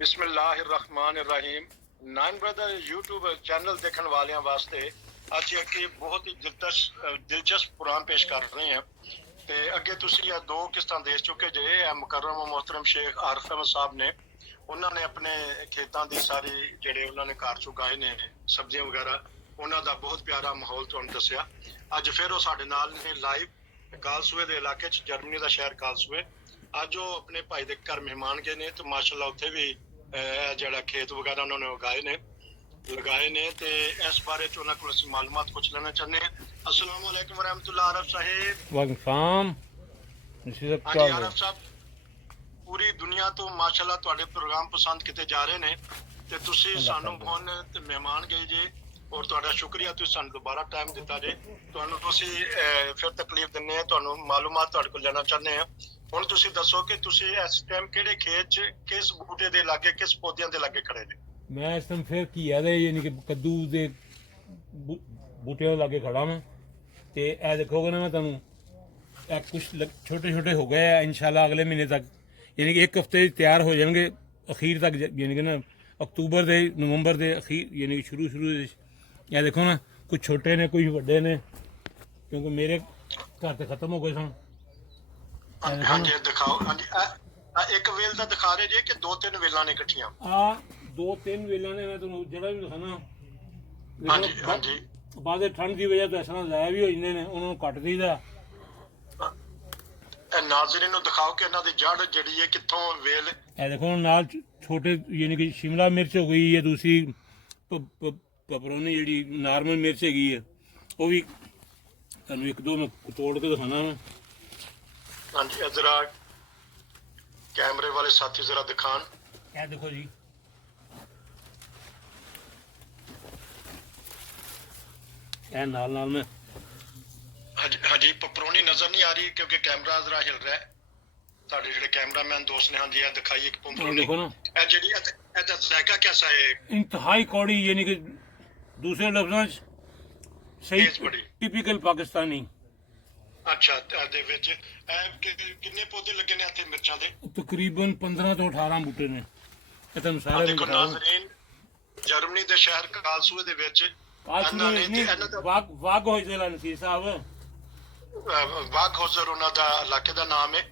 बिस्मिल्लाहिर्रहमानिर्रहीम। Nine brother YouTube channel देखने वालियां वास्ते ਅੱਜ ਇੱਕ ਬਹੁਤ ਹੀ ਦਿਲਚਸਪ ਕੁਰਾਨ ਪੇਸ਼ ਕਰ ਰਹੇ ਹਾਂ ਤੇ ਅੱਗੇ ਤੁਸੀਂ ਇਹ ਦੋ ਕਿਸ਼ਤਾਂ ਦੇ ਚੁੱਕੇ ਜੇ ਮੁਕਰਮ ਮੁਹਤਰਮ ਸ਼ੇਖ ਆਰਿਫ ਅਹਿਮਦ ਸਾਹਿਬ ਨੇ। ਉਹਨਾਂ ਨੇ ਆਪਣੇ ਖੇਤਾਂ ਦੀ ਸਾਰੀ ਜਿਹੜੇ ਉਹਨਾਂ ਨੇ ਘਰ ਚੁਗਾਏ ਨੇ ਸਬਜ਼ੀਆਂ ਵਗੈਰਾ, ਉਹਨਾਂ ਦਾ ਬਹੁਤ ਪਿਆਰਾ ਮਾਹੌਲ ਤੁਹਾਨੂੰ ਦੱਸਿਆ। ਅੱਜ ਫਿਰ ਉਹ ਸਾਡੇ ਨਾਲ ਨੇ ਲਾਈਵ ਕਾਲਸੂਏ ਦੇ ਇਲਾਕੇ 'ਚ, ਜਰਮਨੀ ਦਾ ਸ਼ਹਿਰ ਕਾਲਸੂਏ। ਅੱਜ ਉਹ ਆਪਣੇ ਭਾਈ ਦੇ ਘਰ ਮਹਿਮਾਨ ਗਏ ਨੇ ਤੇ ਮਾਸ਼ਾਅੱਲਾ ਉੱਥੇ ਵੀ ਜਿਹੜਾ ਖੇਤ ਵਗੈਰਾ ਉਹਨਾਂ ਨੇ ਉਗਾਏ ਨੇ ਲਗਾਏ ਨੇ ਤੇ ਇਸ ਬਾਰੇ ਚ ਉਹਨਾਂ ਕੋਲ ਅਸੀਂ ਮਾਲੂਮਾਤ ਕੁਝ ਲੈਣਾ ਚਾਹੁੰਦੇ ਹਾਂ। अस्सलाम वालेकुम वरहमतुल्लाह आरिफ साहिब। वालेकुम ਹਾਂਜੀ ਆਰਿਫ ਸਾਹਿਬ, ਪੂਰੀ ਦੁਨੀਆ ਤੋਂ ਮਾਸ਼ਾਅੱਲਾ ਤੁਹਾਡੇ ਪ੍ਰੋਗਰਾਮ ਪਸੰਦ ਕੀਤੇ ਜਾ ਰਹੇ ਨੇ ਤੇ ਤੁਸੀਂ ਸਾਨੂੰ ਹੁਣ ਤੇ ਮਹਿਮਾਨ ਗਏ ਜੇ ਔਰ ਤੁਹਾਡਾ ਸ਼ੁਕਰੀਆ, ਤੁਸੀਂ ਸਾਨੂੰ ਦੁਬਾਰਾ ਟਾਈਮ ਦਿੱਤਾ ਜੇ। ਤੁਹਾਨੂੰ ਅਸੀਂ ਫਿਰ ਤਕਲੀਫ ਦਿੰਨੇ ਆ, ਤੁਹਾਨੂੰ ਮਾਲੂਮਾਤ ਤੁਹਾਡੇ ਕੋਲ ਲੈਣਾ ਚਾਹੁੰਦੇ ਆ। ਹੁਣ ਤੁਸੀਂ ਦੱਸੋ ਕਿ ਤੁਸੀਂ ਇਸ ਟਾਈਮ ਕਿਹੜੇ ਖੇਤ 'ਚ ਕਿਸ ਬੂਟੇ ਦੇ ਲਾਗੇ ਕਿਸ ਪੌਦਿਆਂ ਦੇ ਲਾਗੇ ਖੜੇ ਨੇ? मैं इस टाइम फिर घिया दे यानी कि कद्दू दे बूटे लागे खड़ा मैं ते ए देखोगे ना मैं तुहानू कुछ छोटे छोटे हो गए हैं इंशाल्लाह अगले महीने तक, यानी कि एक हफ्ते तैयार हो जाएंगे अखीर तक, यानी कि ना अक्तूबर दे नवंबर दे अखीर यानी कि शुरू ये देखो ना कुछ छोटे ने कुछ बड़े ने क्योंकि मेरे घर तो खत्म हो गए सन। ਹਾਂਜੀ ਦਿਖਾਓ। ਹਾਂਜੀ ਇੱਕ ਵੇਲ ਦਾ ਦਿਖਾ ਰਹੇ ਜੇ ਕਿ ਦੋ ਤਿੰਨ ਵੇਲਾਂ ਨੇ ਇਕੱਠੀਆਂ? दो तीन वेला ने मैं तुहानू जड़ा भी दिखाना। ਹਾਂਜੀ ਹਾਂਜੀ बाद ठंड की वजह तो इस तरह लै भी हो जाते हैं, उन्होंने कट दीदा। नाज़रीन ਨੂੰ ਦਿਖਾਓ कि ਇਹਨਾਂ ਦੀ ਜੜ ਜਿਹੜੀ ਹੈ ਕਿੱਥੋਂ ਵੇਲ। ਇਹ देखो नाल छोटे यानी कि शिमला मिर्च हो गई है, दूसरी पपरोनी जी नॉर्मल मिर्च हैगी है, वो भी तुहानू एक दो मैं तोड़ के दिखाना। ਹਾਂਜੀ जरा कैमरे वाले साथी जरा दिखान। ये देखो जी, ये नाल नाल में ਹਾਂਜੀ ਪਪਰੋਨੀ ਨਜ਼ਰ ਨਹੀਂ ਆ ਰਹੀ क्योंकि कैमरा जरा हिल रहा है। ਤੁਹਾਡੇ ਜਿਹੜੇ ਕੈਮਰਾਮੈਨ ਦੋਸਤ ਨੇ ਹਾਂਜੀ ਇਹ ਦਿਖਾਈ ਇੱਕ ਪਪਰੋਨੀ। देखो ना ਇਹ ਜਿਹੜੀ ਇਹਦਾ ਜ਼ਾਇਕਾ कैसा है? इंतहाई कौड़ी यानी कि दूसरे लफ्ज़ों सही तेज बड़ी। टिपिकल पाकिस्तानी। ਅੱਛਾ ਇਹਦੇ ਵਿੱਚ ਕਿੰਨੇ ਪੌਦੇ ਲੱਗੇ ਨੇ ਇੱਥੇ ਮਿਰਚਾਂ ਦੇ? तकरीबन 15 ਤੋਂ 18 ਬੂਟੇ ਨੇ। ਇਹ ਤੁਹਾਨੂੰ ਸਾਰੇ ਦੇਖੋ ਦਿਖਾਵਾਂ। ਨਾਜ਼ਰੀਨ, ਜਰਮਨੀ ਦੇ ਸ਼ਹਿਰ ਕਾਲਸੂਏ ਦੇ ਵਿੱਚ ਇਹਨਾਂ ਨੇ ਤੇ ਇਹਨਾਂ ਦਾ ਵਾਗ ਹੋਈ ਜ਼ਿਲ੍ਹਾ ਨਸੀਰ ਸਾਹਿਬ, ਵਾਗ ਹੋਜ਼ਰ ਉਹਨਾਂ ਦਾ ਇਲਾਕੇ ਦਾ ਨਾਮ ਹੈ।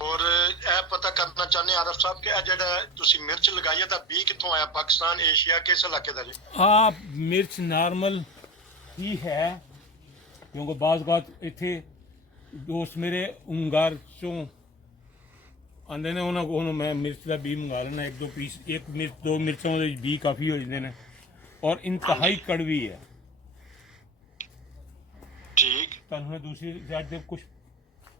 ਔਰ ਇਹ ਪਤਾ ਕਰਨਾ ਚਾਹੁੰਦੇ ਆਰਿਫ ਸਾਹਿਬ ਕਿ ਇਹ ਜਿਹੜਾ ਤੁਸੀਂ ਮਿਰਚ ਲਗਾਈ ਹੈ ਤਾਂ ਬੀ ਕਿੱਥੋਂ ਆਇਆ? ਪਾਕਿਸਤਾਨ, ਏਸ਼ੀਆ, ਕਿਸ ਇਲਾਕੇ ਦਾ ਜੀ? ਆ ਮਿਰਚ ਨਾਰਮਲ ਹੀ ਹੈ ਕਿਉਂਕਿ ਬਾਜ਼ ਬਾਤ ਇੱਥੇ ਦੋਸਤ ਮੇਰੇ ਉਂਗਾਰ ਚੋਂ ਆਉਂਦੇ ਨੇ, ਉਹਨਾਂ ਕੋਲੋਂ ਮੈਂ ਮਿਰਚ ਦਾ ਬੀ ਮੰਗਾ ਲੈਣਾ, ਇੱਕ ਦੋ ਪੀਸ, ਇੱਕ ਮਿਰਚ ਦੋ ਮਿਰਚਾਂ ਦੇ ਬੀ ਕਾਫੀ ਹੋ ਜਾਂਦੇ ਨੇ ਔਰ ਇੰਤਹਾਈ ਕੜਵੀ ਹੈ। ਠੀਕ। ਤੁਹਾਨੂੰ ਮੈਂ ਦੂਸਰੀ ਜੱਟ ਦੇ ਕੁਝ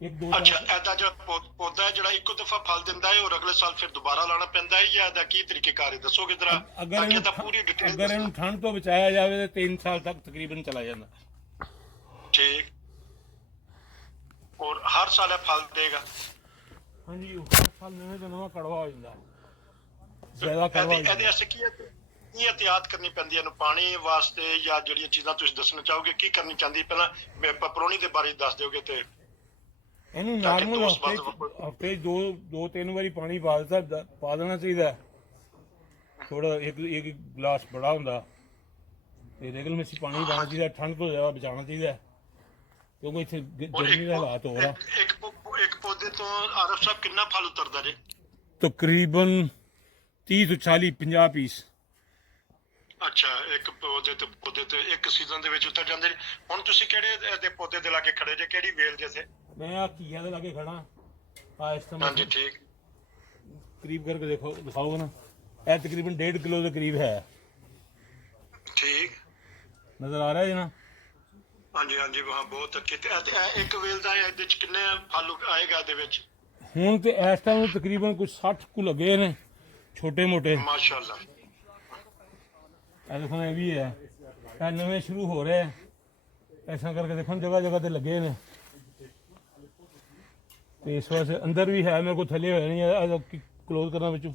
ਇੱਕ ਦੋ ਅੱਛਾ ਇਹਦਾ ਜਿਹੜਾ ਪੌਦਾ ਹੈ ਜਿਹੜਾ ਇੱਕੋ ਦਫਾ ਫਲ ਦਿੰਦਾ ਹੈ ਔਰ ਅਗਲੇ ਸਾਲ ਫਿਰ ਦੁਬਾਰਾ ਲਾਣਾ ਪੈਂਦਾ ਹੈ ਜਾਂ ਇਹਦਾ ਕੀ ਤਰੀਕੇਕਾਰ ਹੈ ਦੱਸੋਗੇ ਜਰਾ? ਅਗਰ ਇਹਨੂੰ ਠੰਡ ਤੋਂ ਬਚਾਇਆ ਜਾਵੇ ਤਾਂ 3 ਸਾਲ ਤੱਕ ਤਕਰੀਬਨ ਚਲਾ ਜਾਂਦਾ। ਠੀਕ। ਔਰ ਹਰ ਸਾਲ ਇਹ ਫਲ ਦੇਗਾ? ਹਾਂਜੀ ਹਰ ਸਾਲ ਨਵੇਂ ਤੋਂ ਨਵਾਂ ਕੜਵਾ ਹੋ ਜਾਂਦਾ, ਜ਼ਿਆਦਾ ਕੜਵਾ ਹੋ ਇਹਦੇ ਵਾਸਤੇ ਕੀ ਇਹਤਿਆਤ ਕਰਨੀ ਪੈਂਦੀ ਹੈ? ਇਹਨੂੰ ਪਾਣੀ ਵਾਸਤੇ ਜਾਂ ਜਿਹੜੀਆਂ ਚੀਜ਼ਾਂ ਤੁਸੀਂ ਦੱਸਣਾ ਚਾਹੋਗੇ ਕੀ ਕਰਨੀ ਚਾਹੁੰਦੀ? ਪਹਿਲਾਂ ਪਪਰੋਨੀ ਦੇ ਬਾਰੇ ਦੱਸ ਦਿਓਗੇ ਤੇ ਇਹਨੂੰ ਨਾਰਮਲ ਹਫਤੇ ਦੋ ਤਿੰਨ ਵਾਰੀ ਪਾਣੀ ਪਾ ਦੇਣਾ ਚਾਹੀਦਾ। ਥੋੜਾ ਇੱਕ ਗਲਾਸ ਬੜਾ ਹੁੰਦਾ ਤੇ ਰੈਗੂਲਰ ਵਿੱਚ ਪਾਣੀ ਪਾਣਾ ਚਾਹੀਦਾ, ਠੰਡ ਤੋਂ ਜ਼ਿਆਦਾ ਬਚਾਉਣਾ ਚਾਹੀਦਾ ਕਿਉਂਕਿ ਇੱਥੇ ਗਰਮੀ ਦਾ ਹਾਲਾਤ ਹੋ ਰਿਹਾ। ਇੱਕ ਪੌਦੇ ਤੋਂ ਆਰਿਫ ਸਾਹਿਬ ਕਿੰਨਾ ਫਲ ਉਤਰਦਾ ਜੇ? ਤਕਰੀਬਨ 30 ਤੋਂ 40 50 ਪੀਸ। ਅੱਛਾ ਇੱਕ ਪੌਦੇ ਤੇ ਇੱਕ ਸੀਜ਼ਨ ਦੇ ਵਿੱਚ ਉਤਰ ਜਾਂਦੇ ਨੇ। ਹੁਣ ਤੁਸੀਂ ਕਿਹੜੇ ਦੇ ਪੌਦੇ ਦੇ ਲਾਗੇ ਖੜੇ ਜੇ, ਕਿਹੜੀ ਵੇਲ ਜਿੱਥੇ? ਮੈਂ ਆ ਘੀਆ ਦੇ ਲਾਗੇ ਖੜਾ ਆ ਇਸ ਤਰ੍ਹਾਂ। ਹਾਂਜੀ ਠੀਕ। ਕਰੀਬ ਕਰਕੇ ਦੇਖੋ ਦਿਖਾਓਗੇ ਨਾ, ਇਹ ਤਕਰੀਬਨ 1.5 ਕਿਲੋ ਦੇ ਕਰੀਬ ਹੈ। ਠੀਕ ਨਜ਼ਰ ਆ ਰਿਹਾ ਜੀ ਨਾ? ਹਾਂਜੀ ਹਾਂਜੀ ਵਾਹ ਬਹੁਤ ਅੱਛੇ। ਤੇ ਇੱਕ ਵੇਲ ਦਾ ਇਹਦੇ ਵਿੱਚ ਕਿੰਨੇ ਫਲ ਆਏਗਾ ਇਹਦੇ ਵਿੱਚ? ਹੁਣ ਤੇ ਇਸ ਟਾਈਮ ਤਕਰੀਬਨ ਕੁਝ 60 ਕੁ ਲੱਗੇ ਨੇ ਛੋਟੇ ਮੋਟੇ ਮਾਸ਼ਾਅੱਲਾ। ਇਹ ਦੇਖੋ ਇਹ ਵੀ ਹੈ, ਇਹ ਨਵੇਂ ਸ਼ੁਰੂ ਹੋ ਰਹੇ ਐਸਾ ਕਰਕੇ ਦੇਖੋ ਜਗ੍ਹਾ ਜਗ੍ਹਾ ਤੇ ਲੱਗੇ ਨੇ ਤੇ ਇਸ ਵਾਸਤੇ ਅੰਦਰ ਵੀ ਹੈ, ਮੇਰੇ ਕੋਲ ਥੱਲੇ ਹੋਇਆ ਨਹੀਂ ਕਲੋਜ਼ ਕਰਨਾ ਵਿੱਚੋਂ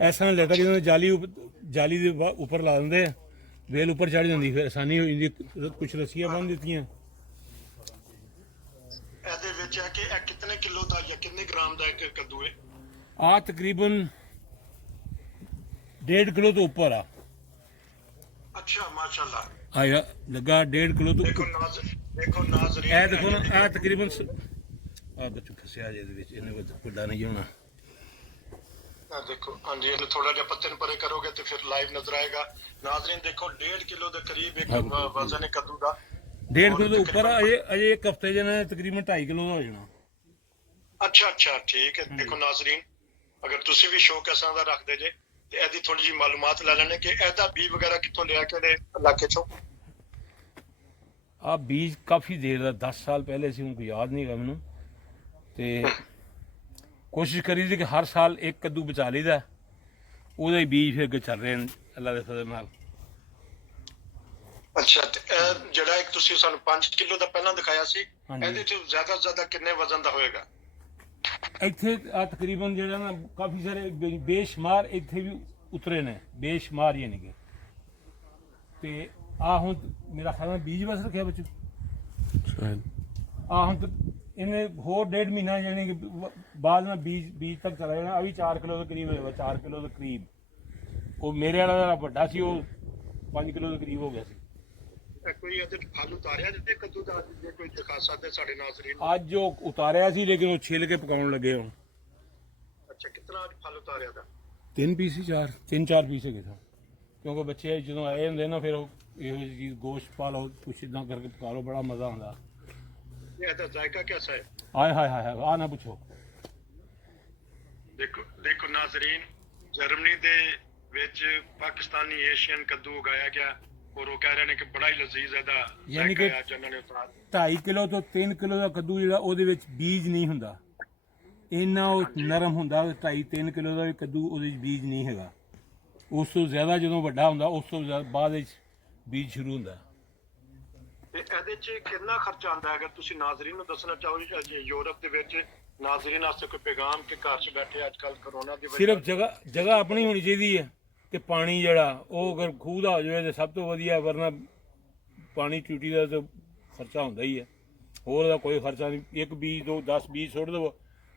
ਐਸਾ ਨਹੀਂ ਲੱਗਦਾ ਕਿ ਜਾਲੀ ਦੇ ਉੱਪਰ ਲਾ ਦਿੰਦੇ ਆ, ਵੇਲ ਉੱਪਰ ਚੜ ਜਾਂਦੀ, ਫਿਰ ਆਸਾਨੀ ਹੋ ਜਾਂਦੀ। ਕੁਛ ਰੱਸੀਆਂ ਬੰਨ ਦਿੱਤੀਆਂ। ਇਹਦੇ ਵਿੱਚ ਹੈ ਕਿ ਇਹ ਕਿੰਨੇ ਕਿਲੋ ਦਾ ਜਾਂ ਕਿੰਨੇ ਗ੍ਰਾਮ ਦਾ ਇੱਕ ਕੱਦੂ ਹੈ? ਆ ਤਕਰੀਬਨ 1.5 ਕਿਲੋ ਤੋਂ ਉੱਪਰ ਆ। ਅੱਛਾ ਮਾਸ਼ਾਅੱਲਾ। ਆਇਆ ਲੱਗਾ 1.5 ਕਿਲੋ ਤੋਂ ਦੇਖੋ ਨਾਜ਼ਰੀਨ, ਇਹ ਦੇਖੋ ਨਾ, ਇਹ ਤਕਰੀਬਨ ਆ ਬੱਚੂ ਫਸਿਆ ਜੇ ਇਹਦੇ ਵਿੱਚ, ਇਹਨੇ ਵੱਡਾ ਨਹੀਂ ਹੋਣਾ। ਆਹ ਦੇਖੋ ਹਾਂਜੀ, ਇਹਨੂੰ ਥੋੜਾ ਜਿਹਾ ਪੱਤੇ ਨੂੰ ਪਰੇ ਕਰੋਗੇ ਤੇ ਫਿਰ ਲਾਈਵ ਨਜ਼ਰ ਆਏਗਾ। ਨਾਜ਼ਰੀਨ ਦੇਖੋ 1.5 ਕਿਲੋ ਦੇ ਕਰੀਬ ਇੱਕ ਵਜ਼ਨ ਹੈ ਕੱਦੂ ਦਾ। 1.5 ਕਿਲੋ ਤੋਂ ਉੱਪਰ ਆ। ਅਜੇ ਇੱਕ ਹਫਤੇ ਜਨਾ ਤਕਰੀਬਨ 2.5 ਕਿਲੋ ਦਾ ਹੋ ਜਾਣਾ। ਅੱਛਾ ਠੀਕ ਹੈ। ਦੇਖੋ ਨਾਜ਼ਰੀਨ, ਅਗਰ ਤੁਸੀਂ ਵੀ ਸ਼ੌਕ ਇਸ ਤਰ੍ਹਾਂ ਦਾ ਰੱਖਦੇ ਜੇ ਤੇ ਇਹਦੀ ਥੋੜੀ ਜਿਹੀ ਮਾਲੂਮਾਤ ਲੈ ਲੈਣੇ ਕਿ ਇਹਦਾ ਬੀਜ ਵਗੈਰਾ ਕਿੱਥੋਂ ਲਿਆ, ਕਿਹੜੇ ਇਲਾਕੇ ਚੋਂ। ਆ ਬੀਜ ਕਾਫੀ ਦੇਰ ਦਾ 10 ਸਾਲ ਪਹਿਲੇ ਸੀ, ਹੁਣ ਕੋਈ ਯਾਦ ਨਹੀਂ ਹੈਗਾ ਮੈਨੂੰ। ਤੇ ਕੋਸ਼ਿਸ਼ ਕਰੀ ਸੀ ਕਿ ਹਰ ਸਾਲ ਇੱਕ ਕੱਦੂ ਬਚਾ ਲਈਦਾ, ਉਹਦੇ ਹੀ ਬੀਜ ਫਿਰ ਅੱਗੇ ਚੱਲ ਰਹੇ ਨੇ ਅੱਲਾ ਦੇ ਫਜ਼ਲ ਨਾਲ। ਅੱਛਾ, ਤੇ ਇਹ ਜਿਹੜਾ ਇੱਕ ਤੁਸੀਂ ਸਾਨੂੰ 5 ਕਿਲੋ ਦਾ ਪਹਿਲਾਂ ਦਿਖਾਇਆ ਸੀ, ਹਾਂਜੀ। ਇਹਦੇ ਚ ਜ਼ਿਆਦਾ ਤੋਂ ਜ਼ਿਆਦਾ ਕਿੰਨੇ ਵਜ਼ਨ ਦਾ ਹੋਏਗਾ? ਇੱਥੇ ਆ ਤਕਰੀਬਨ ਜਿਹੜਾ ਨਾ ਕਾਫੀ ਸਾਰੇ ਬੇਸ਼ੁਮਾਰ ਇੱਥੇ ਵੀ ਉਤਰੇ ਨੇ, ਬੇਸ਼ੁਮਾਰ ਯਾਨੀ ਕਿ। ਤੇ ਆ ਹੁਣ ਮੇਰਾ ਖਿਆਲ ਨਾਲ ਬੀਜ ਬਸ ਰੱਖਿਆ ਬੱਚੂ ਆ ਹੁਣ ਇਹਨੇ ਹੋਰ 1.5 ਮਹੀਨਾ ਯਾਨੀ ਕਿ ਬਾਅਦ ਨਾਲ ਬੀਜ ਤੱਕ ਚਲਾ ਜਾਣਾ। ਆ ਵੀ 4 ਕਿਲੋ ਦੇ ਕਰੀਬ ਹੋਏਗਾ, 4 ਕਿਲੋ ਦੇ ਕਰੀਬ। ਉਹ ਮੇਰੇ ਵਾਲਾ ਜਿਹੜਾ ਵੱਡਾ ਸੀ ਉਹ 5 ਕਿਲੋ ਦੇ ਕਰੀਬ ਹੋ ਗਿਆ ਸੀ। ਕੋਈ ਇਹਦੇ ਫਲ ਉਤਾਰਿਆ ਜਿੱਤੇ ਕੱਦੂ ਦਾ, ਜੇ ਕੋਈ ਦਿਖਾ ਸਕਦੇ ਸਾਡੇ ਨਾਜ਼ਰੀਨ? ਅੱਜ ਉਹ ਉਤਾਰਿਆ ਸੀ ਲੇਕਿਨ ਉਹ ਛਿੱਲ ਕੇ ਪਕਾਉਣ ਲੱਗੇ ਹੁਣ। ਅੱਛਾ, ਕਿਤਨਾ ਅੱਜ ਫਲ ਉਤਾਰਿਆ ਦਾ? 3 ਪੀਸ ਹੀ 3-4 ਪੀਸ ਹੈਗੇ ਸਨ, ਕਿਉਂਕਿ ਬੱਚੇ ਜਦੋਂ ਆਏ ਹੁੰਦੇ ਨਾ ਫਿਰ ਉਹ ਇਹੋ ਜਿਹੀ ਚੀਜ਼ ਗੋਸ਼ਤ ਪਾ ਲਓ, ਕੁਛ ਇੱਦਾਂ ਕਰਕੇ ਪਕਾ ਲਓ, ਬੜਾ ਮਜ਼ਾ ਆਉਂਦਾ। ਇਹਦਾ ਜ਼ਾਇਕਾ ਕਿਹਦਾ ਹੈ? ਹਾਏ ਹਾਏ ਹਾਏ ਆ ਨਾ ਪੁੱਛੋ। ਦੇਖੋ ਨਾਜ਼ਰੀਨ, ਜਰਮਨੀ ਦੇ ਵਿੱਚ ਪਾਕਿਸਤਾਨੀ ਏਸ਼ੀਅਨ ਕੱਦੂ ਉਗਾਇਆ ਗਿਆ ਔਰ ਉਹ ਕਹਿ ਰਹੇ ਨੇ ਕਿ ਬੜਾ ਹੀ ਲਜ਼ੀਜ਼ ਇਹਦਾ ਯਾਨੀ ਕਿ ਜ਼ਾਇਕਾ ਅੱਜ ਉਹਨਾਂ ਨੇ ਉਤਾਰ 2.5 ਕਿਲੋ ਤੋਂ 3 ਕਿਲੋ ਦਾ ਕੱਦੂ ਜਿਹੜਾ ਉਹਦੇ ਵਿੱਚ ਬੀਜ ਨਹੀਂ ਹੁੰਦਾ, ਇੰਨਾ ਉਹ ਨਰਮ ਹੁੰਦਾ। 2.5-3 ਕਿਲੋ ਦਾ ਵੀ ਕੱਦੂ ਉਹਦੇ ਵਿੱਚ ਬੀਜ ਨਹੀਂ ਹੈਗਾ। ਉਸ ਤੋਂ ਜ਼ਿਆਦਾ ਜਦੋਂ ਵੱਡਾ ਹੁੰਦਾ ਉਸ ਤੋਂ ਬਾਅਦ ਵਿੱਚ ਬੀਜ ਸ਼ੁਰੂ ਹੁੰਦਾ। ਤੇ ਇਹਦੇ 'ਚ ਕਿੰਨਾ ਖਰਚਾ ਆਉਂਦਾ ਹੈ? ਅਗਰ ਤੁਸੀਂ ਨਾਜ਼ਰੀਨ ਨੂੰ ਦੱਸਣਾ ਚਾਹੋ ਯੂਰਪ ਦੇ ਵਿੱਚ ਨਾਜ਼ਰੀਨ ਵਾਸਤੇ ਕੋਈ ਪੈਗਾਮ ਕਿ ਘਰ 'ਚ ਬੈਠੇ ਅੱਜ ਕੱਲ੍ਹ ਕਰੋਨਾ ਦੀ ਸਿਰਫ ਜਗ੍ਹਾ ਆਪਣੀ ਹੋਣੀ ਚਾਹੀਦੀ ਹੈ ਤੇ ਪਾਣੀ ਜਿਹੜਾ ਉਹ ਅਗਰ ਖੂਹ ਦਾ ਹੋ ਜਾਵੇ ਤਾਂ ਸਭ ਤੋਂ ਵਧੀਆ, ਵਰਨਾ ਪਾਣੀ ਟੂਟੀ ਦਾ ਤਾਂ ਖਰਚਾ ਹੁੰਦਾ ਹੀ ਹੈ, ਹੋਰ ਦਾ ਕੋਈ ਖਰਚਾ ਨਹੀਂ। ਇੱਕ ਬੀਜ ਦੋ 10 ਬੀਜ ਸੁੱਟ ਦੇਵੋ,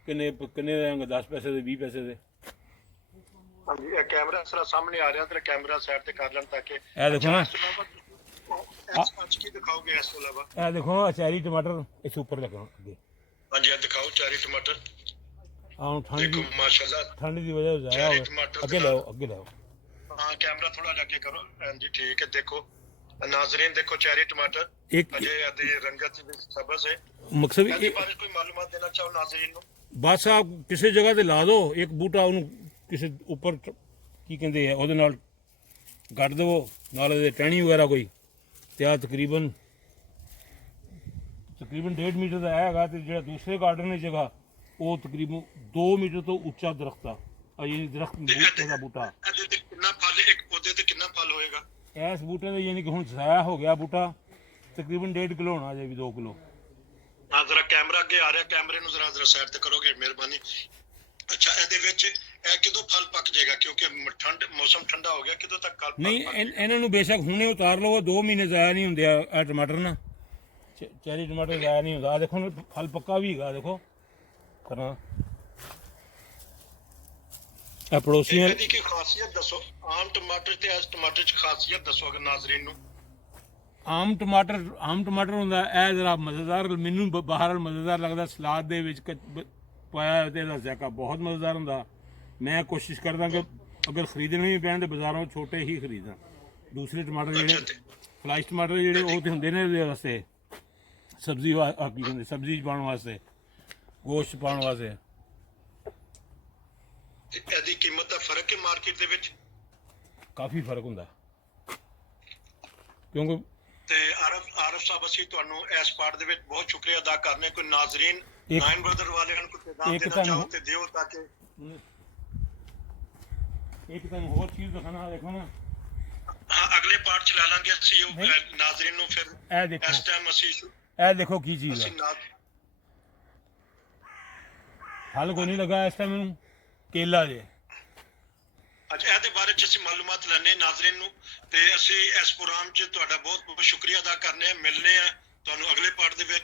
ਕਿੰਨੇ ਦੇਵਾਂਗੇ? 10 ਪੈਸੇ ਦੇ, 20 ਪੈਸੇ ਦੇ। ਹਾਂਜੀ, ਇਹ ਕੈਮਰਾ ਸਾਰਾ ਸਾਹਮਣੇ ਆ ਰਿਹਾ ਤੇ ਕੈਮਰਾ ਸਾਈਡ ਤੇ ਕਰ ਲੈਣ ਤਾਂ ਕਿ ਇਹ ਦੇਖੋ ਨਾ, ਅੱਜ ਕੀ ਦਿਖਾਓਗੇ ਇਸ ਤੋਂ ਇਲਾਵਾ? ਇਹ ਦੇਖੋ ਚੈਰੀ ਟਮਾਟਰ ਇਸ ਉੱਪਰ ਲੱਗਣਾ ਅੱਗੇ। ਹਾਂਜੀ, ਇਹ ਦਿਖਾਓ ਚੈਰੀ ਟਮਾਟਰ। ਆਹ ਦੇਖੋ ਮਾਸ਼ਾਅੱਲਾ, ਠੰਡ ਦੀ ਵਜ੍ਹਾ ਤੋਂ ਜ਼ਾਇਆ ਹੋ ਗਿਆ। ਅੱਗੇ ਲਾਓ ਹਾਂ, ਕੈਮਰਾ ਥੋੜਾ ਅੱਗੇ ਕਰੋ। ਹਾਂਜੀ ਠੀਕ ਹੈ। ਦੇਖੋ ਨਾਜ਼ਰੀਨ, ਦੇਖੋ ਚੈਰੀ ਟਮਾਟਰ ਇੱਕ ਅਜੇ ਇਹਦੀ ਰੰਗਤ ਵਿੱਚ ਸਬਜ਼ ਹੈ। ਮਕਸਦ ਇਹਦੇ ਬਾਰੇ ਕੋਈ ਮਾਲੂਮਾਤ ਦੇਣਾ ਚਾਹੋ ਨਾਜ਼ਰੀਨ ਨੂੰ? ਬਸ ਆਪ ਕਿਸੇ ਜਗ੍ਹਾ ਤੇ ਲਾ ਦਿਓ ਇੱਕ ਬੂਟਾ, ਉਹਨੂੰ ਕਿਸੇ ਉੱਪਰ ਕੀ ਕਹਿੰਦੇ ਆ ਉਹਦੇ ਨਾਲ ਗੱਡ ਦੇਵੋ, ਨਾਲ ਇਹਦੇ ਟਹਿਣੀ ਵਗੈਰਾ ਕੋਈ, ਤੇ ਆ ਤਕਰੀਬਨ 1.5 ਮੀਟਰ ਦਾ ਹੈਗਾ। ਤੇ ਜਿਹੜਾ ਦੂਸਰੇ ਗਾਰਡਨ ਦੀ ਜਗ੍ਹਾ ਉਹ ਤਕਰੀਬਨ 2 ਮੀਟਰ ਤੋਂ ਉੱਚਾ ਦਰਖਤ ਆ। ਇਹ ਦਰਖਤ ਦਾ ਬੂਟਾ। ਇਹਦੇ ਤੇ ਕਿੰਨਾ ਫਲ, ਇੱਕ ਪੌਦੇ ਤੇ ਕਿੰਨਾ ਫਲ ਹੋਏਗਾ? ਇਸ ਬੂਟੇ ਦੇ ਯਾਨੀ ਕਿ ਹੁਣ ਜ਼ਾਇਆ ਹੋ ਗਿਆ ਬੂਟਾ, ਤਕਰੀਬਨ 1.5 ਕਿਲੋ ਹੋਣਾ, ਅਜੇ ਵੀ 2 ਕਿਲੋ। ਹਾਂ, ਜ਼ਰਾ ਕੈਮਰਾ ਅੱਗੇ ਆ ਰਿਹਾ, ਕੈਮਰੇ ਨੂੰ ਜ਼ਰਾ ਸਾਈਡ ਤੇ ਕਰੋਗੇ ਮਿਹਰਬਾਨੀ। ਅੱਛਾ, ਇਹਦੇ ਵਿੱਚ ਇਹ ਕਿਦੋਂ ਫਲ ਪੱਕ ਜਾਏਗਾ? ਕਿਉਂਕਿ ਮੌਸਮ ਠੰਡਾ ਹੋ ਗਿਆ, ਕਿਦੋਂ ਤੱਕ ਫਲ ਨਹੀਂ, ਇਹਨਾਂ ਨੂੰ ਬੇਸ਼ੱਕ ਹੁਣੇ ਉਤਾਰ ਲਓ, 2 ਮਹੀਨੇ ਜ਼ਾਇਆ ਨਹੀਂ ਹੁੰਦੇ ਆ ਟਮਾਟਰ ਨਾ। ਚੈਰੀ ਟਮਾਟਰ ਜ਼ਾਇਆ ਨਹੀਂ ਹੁੰਦਾ। ਦੇਖੋ ਫਲ ਪੱਕਾ ਵੀ ਹੈਗਾ, ਦੇਖੋ ਕਰਾਂ। ਇਹ ਪੜੋਸੀਆਂ ਇਹਦੀ ਕੀ ਖਾਸੀਅਤ ਦੱਸੋ? ਆਮ ਟਮਾਟਰ ਤੇ ਇਸ ਟਮਾਟਰ 'ਚ ਖਾਸੀਅਤ ਦੱਸੋ ਅਗਰ ਨਾਜ਼ਰੀਨ ਨੂੰ। ਆਮ ਟਮਾਟਰ ਹੁੰਦਾ, ਇਹ ਜ਼ਰਾ ਮਜ਼ੇਦਾਰ, ਮੈਨੂੰ ਬਾਹਰ ਮਜ਼ੇਦਾਰ ਲੱਗਦਾ। ਸਲਾਦ ਦੇ ਵਿੱਚ ਪਾਇਆ ਤੇ ਇਹਦਾ ਜ਼ਾਇਕਾ ਬਹੁਤ ਮਜ਼ੇਦਾਰ ਹੁੰਦਾ। ਮੈਂ ਕੋਸ਼ਿਸ਼ ਕਰਦਾ ਕਿ ਅਗਰ ਖਰੀਦਣੇ ਵੀ ਪੈਣ ਤੇ ਬਾਜ਼ਾਰੋਂ ਛੋਟੇ ਹੀ ਖਰੀਦਾਂ। ਦੂਸਰੇ ਟਮਾਟਰ ਜਿਹੜੇ ਫਲਾਈਸ਼ ਟਮਾਟਰ ਜਿਹੜੇ ਉਹ ਤੇ ਹੁੰਦੇ ਨੇ ਇਹਦੇ ਵਾਸਤੇ ਸਬਜ਼ੀ ਕੀ ਕਹਿੰਦੇ, ਸਬਜ਼ੀ 'ਚ ਪਾਉਣ ਵਾਸਤੇ, ਗੋਸ਼ਤ ਪਾਉਣ ਵਾਸਤੇ। ਇਹਦੀ ਕੀਮਤ ਦਾ ਫਰਕ ਹੈ ਮਾਰਕੀਟ ਦੇ ਵਿੱਚ? ਕਾਫੀ ਫਰਕ ਹੁੰਦਾ, ਕਿਉਂਕਿ ਤੇ ਆਰਫ ਸਾਹਿਬ, ਅਸੀਂ ਤੁਹਾਨੂੰ ਇਸ ਪਾਰਟ ਦੇ ਵਿੱਚ ਬਹੁਤ ਸ਼ੁਕਰੀਆ ਅਦਾ ਕਰਨੇ। ਕੋਈ ਨਾਜ਼ਰੀਨ ਨਾਈਨ ਬ੍ਰਦਰ ਵਾਲਿਆਂ ਨੂੰ ਕੋਈ ਪੈਗਾਮ ਦੇਣਾ ਚਾਹੋ ਤੇ ਦਿਓ, ਤਾਂ ਕਿ ਇੱਕ ਤੁਹਾਨੂੰ ਹੋਰ ਚੀਜ਼ ਦਿਖਾਣਾ। ਦੇਖੋ ਨਾ, ਹਾਂ, ਅਗਲੇ ਪਾਰਟ ਚ ਲਾ ਲਾਂਗੇ ਅਸੀਂ ਉਹ ਨਾਜ਼ਰੀਨ ਨੂੰ। ਫਿਰ ਇਹ ਦੇਖੋ, ਇਸ ਟਾਈਮ ਅਸੀਂ ਇਹ ਦੇਖੋ ਕੀ ਚੀਜ਼ ਹੈ। ਹਲ ਕੋਈ ਨਹੀਂ ਲੱਗਾ ਇਸ ਟਾਈਮ ਮੈਨੂੰ, ਕੇਲਾ ਜੇ। ਅੱਛਾ, ਇਹਦੇ ਬਾਰੇ ਚ ਅਸੀਂ ਮਾਲੂਮਾਤ ਲੈਣੇ ਨਾਜ਼ਰੀਨ ਨੂੰ, ਤੇ ਅਸੀਂ ਇਸ ਪ੍ਰੋਗਰਾਮ ਚ ਤੁਹਾਡਾ ਬਹੁਤ ਬਹੁਤ ਸ਼ੁਕਰੀਆ ਅਦਾ ਕਰਨੇ। ਮਿਲਨੇ ਆ ਤੁਹਾਨੂੰ ਅਗਲੇ ਪਾਰਟ ਦੇ ਵਿੱਚ।